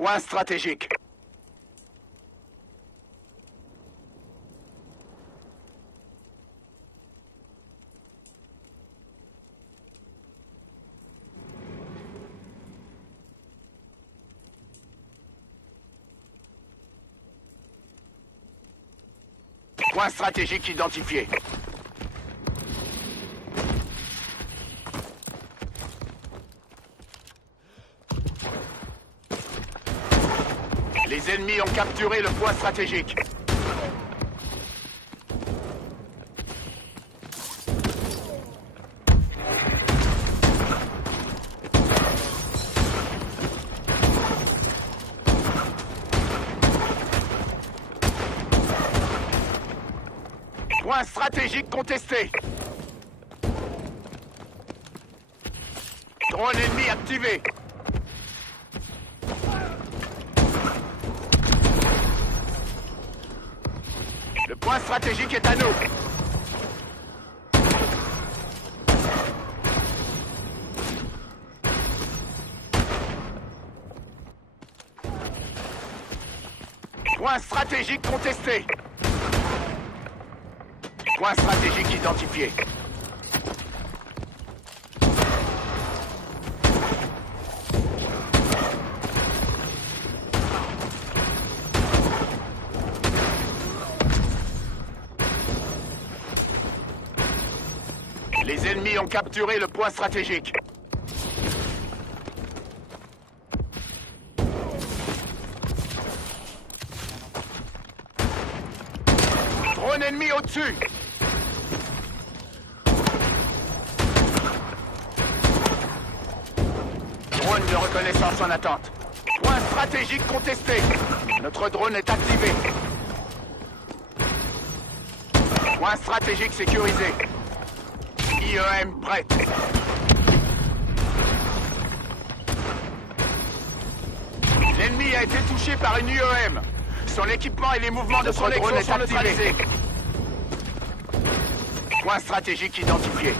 Point stratégique. Point stratégique identifié. Les ennemis ont capturé le point stratégique. Point stratégique contesté. Drone ennemi activé. Le point stratégique est à nous. Point stratégique contesté. Point stratégique identifié. Les ennemis ont capturé le point stratégique. Drone ennemi au-dessus. Drone de reconnaissance en attente. Point stratégique contesté. Notre drone est activé. Point stratégique sécurisé. IEM prête. L'ennemi a été touché par une IEM. Son équipement et les mouvements de son drone sont neutralisés. Point stratégique identifié.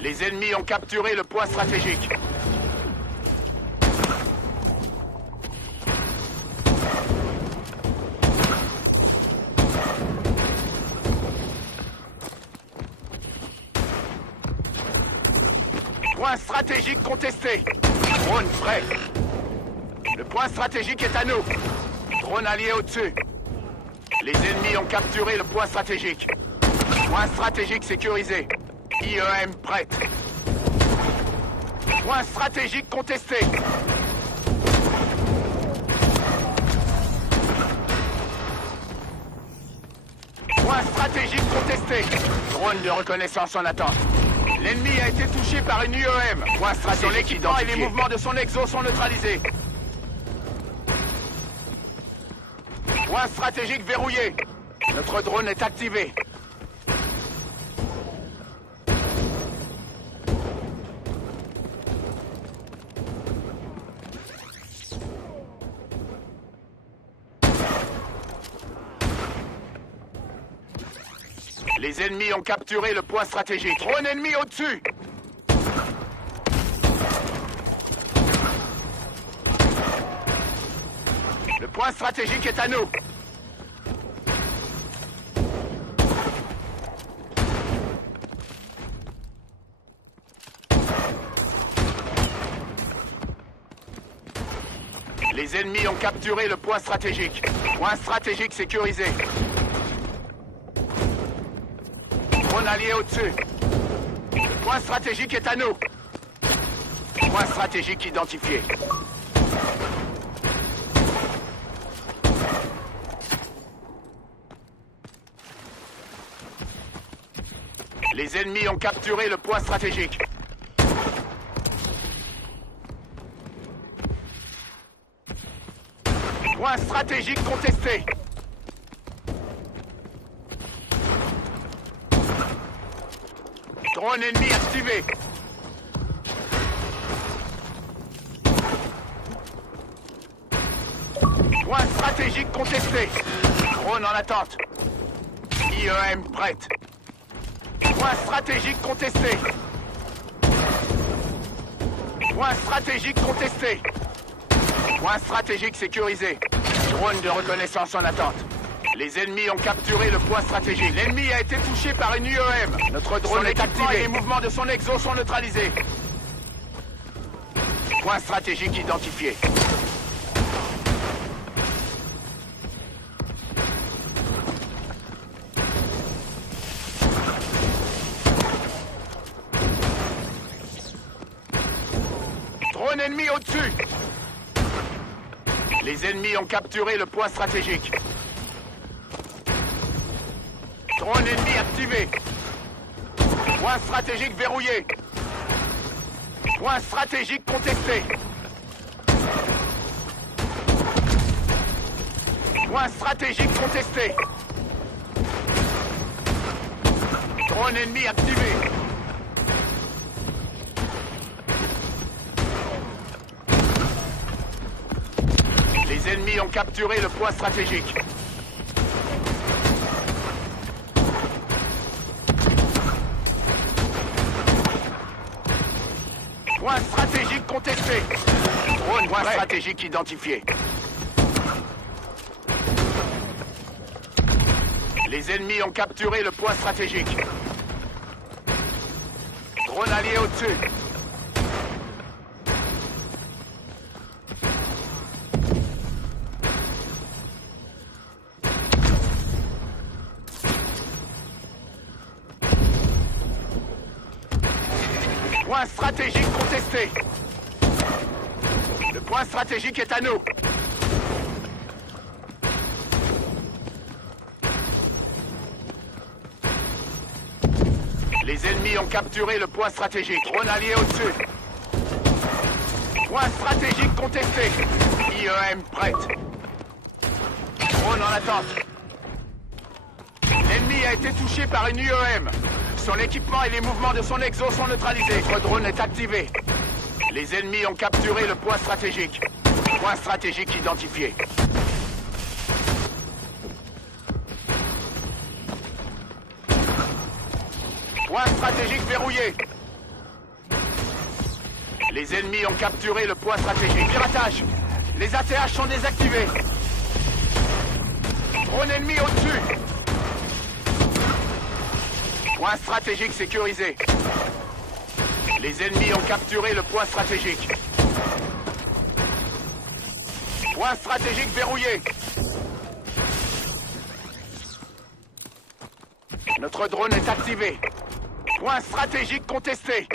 Les ennemis ont capturé le point stratégique. Point stratégique contesté. Drone prêt. Le point stratégique est à nous. Drone allié au-dessus. Les ennemis ont capturé le point stratégique. Point stratégique sécurisé. IEM prête. Point stratégique contesté. Point stratégique contesté. Drone de reconnaissance en attente. L'ennemi a été touché par une IEM. Point stratégique. Son équipement et les mouvements de son exo sont neutralisés. Point stratégique verrouillé. Notre drone est activé. Les ennemis ont capturé le point stratégique. Drone ennemi au-dessus. Le point stratégique est à nous. Les ennemis ont capturé le point stratégique. Point stratégique sécurisé. Drone allié au-dessus. Le point stratégique est à nous. Point stratégique identifié. Les ennemis ont capturé le point stratégique. Point stratégique contesté. Drone ennemi activé. Point stratégique contesté. Drone en attente. IEM prête. Point stratégique contesté. Point stratégique contesté. Point stratégique sécurisé. Drone de reconnaissance en attente. Les ennemis ont capturé le point stratégique. L'ennemi a été touché par une UEM. Notre drone est activé. Les mouvements de son exo sont neutralisés. Point stratégique identifié. Drone ennemi au-dessus. Les ennemis ont capturé le point stratégique. Drone ennemi activé. Point stratégique verrouillé. Point stratégique contesté. Point stratégique contesté. Drone ennemi activé. Les ennemis ont capturé le point stratégique. Point stratégique contesté. Drone point stratégique identifié. Les ennemis ont capturé le point stratégique. Drone allié au-dessus. Point stratégique contesté. Le point stratégique est à nous. Les ennemis ont capturé le point stratégique. Drone allié au-dessus. Point stratégique contesté. IEM prête. Drone en attente. L'ennemi a été touché par une UEM. Son équipement et les mouvements de son exo sont neutralisés. Notre drone est activé. Les ennemis ont capturé le point stratégique. Point stratégique identifié. Point stratégique verrouillé. Les ennemis ont capturé le point stratégique. Piratage. Les ATH sont désactivés. Drone ennemi au-dessus. Point stratégique sécurisé. Les ennemis ont capturé le point stratégique. Point stratégique verrouillé. Notre drone est activé. Point stratégique contesté.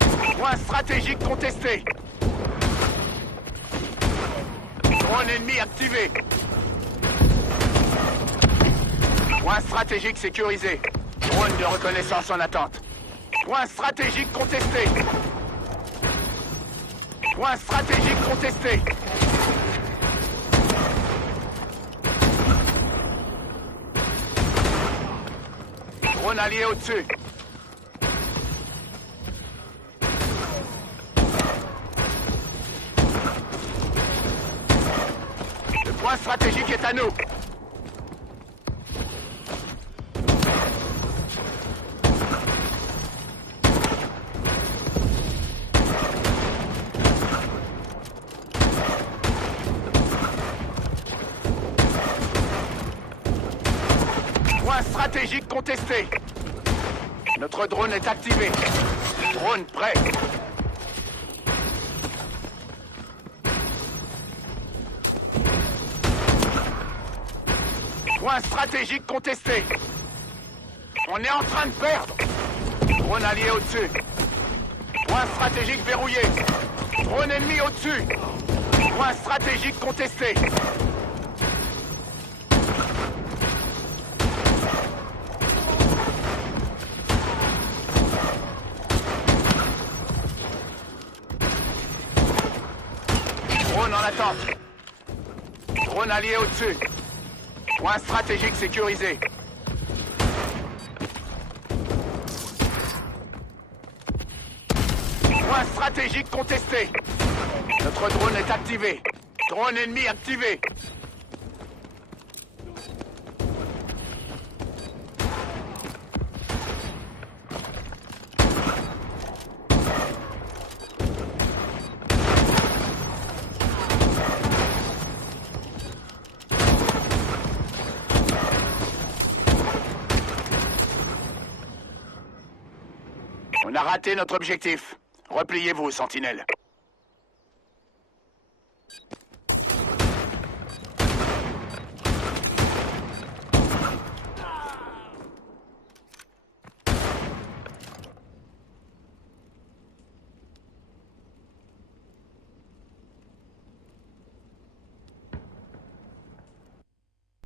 Point stratégique contesté. Drone ennemi activé. Point stratégique sécurisé. Drone de reconnaissance en attente. Point stratégique contesté. Point stratégique contesté. Drone allié au-dessus. Le point stratégique est à nous. Point stratégique contesté. Notre drone est activé. Drone prêt. Point stratégique contesté. On est en train de perdre. Drone allié au-dessus. Point stratégique verrouillé. Drone ennemi au-dessus. Point stratégique contesté. Drone en attente. Drone allié au-dessus. Point stratégique sécurisé. Point stratégique contesté. Notre drone est activé. Drone ennemi activé. On a raté notre objectif. Repliez-vous, sentinelle.